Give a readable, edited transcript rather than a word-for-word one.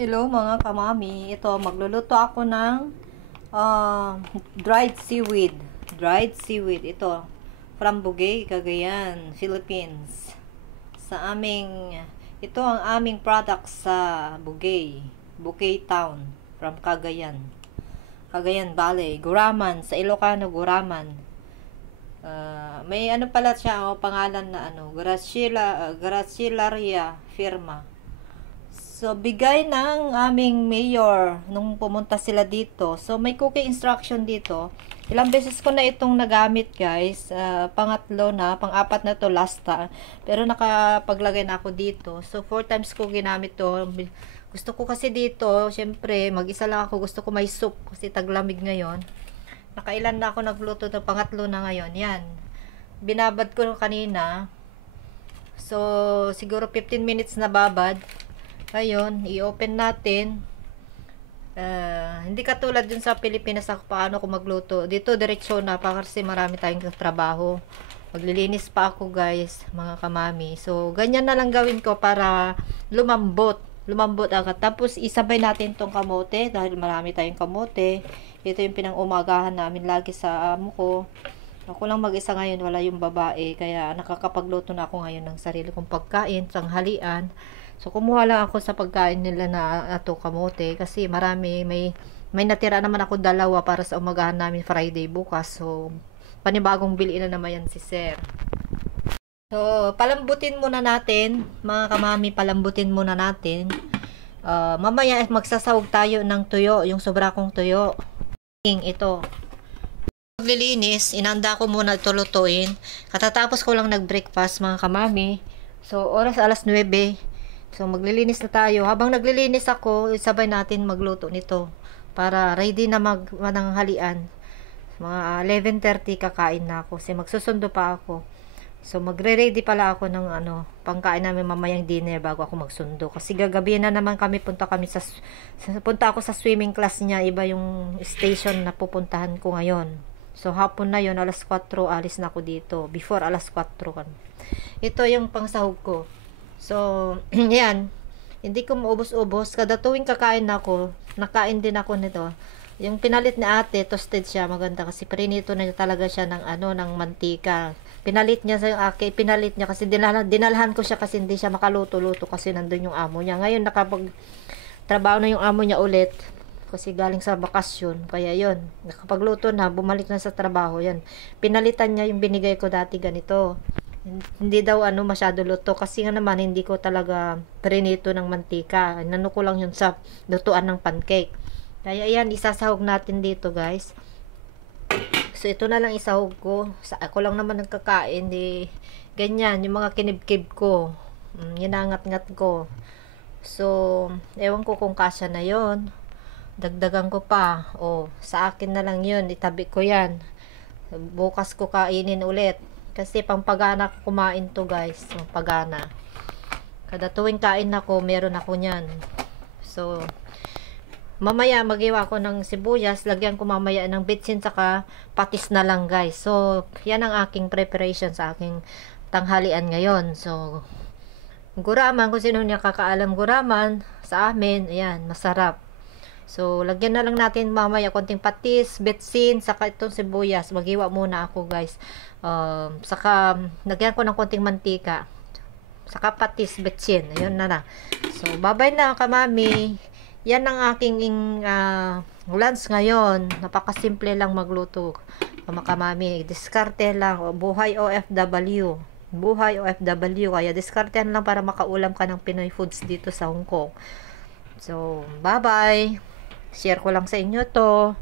Hello mga kamami, ito magluluto ako ng dried seaweed. Dried seaweed, ito from Bugay, Cagayan, Philippines. Ito ang aming product sa Bugay, Bugay Town, from Cagayan. Cagayan Valley, Guraman, sa Ilocano, Guraman. May ano pala siya, pangalan na Gracilaria firma. So, bigay ng aming mayor nung pumunta sila dito. So, may cooking instruction dito. Ilang beses ko na itong nagamit, guys. Pangatlo na, pang-apat na to last time. Pero nakapaglagay na ako dito. So, 4 times ko ginamit to. Gusto ko kasi dito, syempre, mag-isa lang ako. Gusto ko may soup kasi taglamig ngayon. Nakailan na ako nagluto ng pangatlo na ngayon. Yan. Binabad ko kanina. So, siguro 15 minutes na babad. Ngayon, i-open natin. Hindi katulad dun sa Pilipinas ako paano ko magluto. Dito, diretso na pa kasi marami tayong trabaho. Maglilinis pa ako, guys, mga kamami. So, ganyan na lang gawin ko para lumambot. Lumambot agad. Tapos, isabay natin tong kamote dahil marami tayong kamote. Ito yung pinang-umagahan namin lagi sa amo ko. Ako lang mag-isa ngayon, wala yung babae. Kaya nakakapagluto na ako ngayon ng sarili kong pagkain, tanghalian. So, kumuha lang ako sa pagkain nila na ato kamote. Kasi marami, may natira naman ako dalawa para sa umagahan namin Friday bukas. So, panibagong biliin na naman yan si Sir. So, palambutin muna natin. Mga kamami, palambutin muna natin. Mamaya magsasawag tayo ng tuyo. Yung sobra kong tuyo. Ito. Maglilinis, inanda ko muna ito lutuin. Katatapos ko lang nag-breakfast, mga kamami. So, oras alas 9. So, maglilinis na tayo. Habang naglilinis ako, sabay natin magluto nito. Para ready na mananghalian. Mga 11:30 kakain na ako. Kasi magsusundo pa ako. So, magre-ready pala ako ng pangkain namin mamayang dinner bago ako magsundo. Kasi gagabi na naman kami, punta ako sa swimming class niya. Iba yung station na pupuntahan ko ngayon. So, hapon na yon, alas 4, alis na ako dito. Before alas 4 kami. Ito yung pangsahog ko. So, yan. Hindi ko maubos-ubos. Kada tuwing kakain ako, nakain din ako nito. Yung pinalit ni ate, toasted siya. Maganda kasi prinito na talaga siya ng mantika. Pinalit niya sa akin. Pinalit niya kasi dinalhan ko siya kasi hindi siya makaluto-luto kasi nandun yung amo niya. Ngayon, nakapag-trabaho na yung amo niya ulit. Kasi galing sa bakasyon. Kaya yon, nakapagluto na, bumalik na sa trabaho. Yan. Pinalitan niya yung binigay ko dati ganito. Hindi daw masyado luto kasi nga naman hindi ko talaga prinito ng mantika. Inano ko lang yun sa lutuan ng pancake. Kaya yan, isasahog natin dito, guys. So ito na lang isahog ko. Ako lang naman nagkakain, ganyan yung mga kinibkib ko. Ginangat-ngat ko. So ewan ko kung kasya na yon. Dagdagan ko pa. Sa akin na lang yun, itabi ko yan. Bukas ko kainin ulit. Kasi pampagana ko kumain to, guys. Pampagana. Kada tuwing kain ako, meron ako nyan. So, mamaya magiwa ko ng sibuyas. Lagyan ko mamaya ng bitsin saka patis na lang, guys. So, yan ang aking preparation sa aking tanghalian ngayon. So, guraman, kung sino niya kakaalam guraman sa amin, ayan, masarap. So, lagyan na lang natin mamaya konting patis, bitsin, saka itong sibuyas. Magiwa muna ako, guys. Saka, lagyan ko ng konting mantika. Saka patis, bitsin. Ayun na. So, babay na, kamami. Yan ang aking lunch ngayon. Napakasimple lang magluto. Kamami, diskarte lang. Buhay OFW. Buhay OFW. Kaya diskartehan lang para makaulam ka ng Pinoy foods dito sa Hong Kong. So, bye-bye. Share ko lang sa inyo to.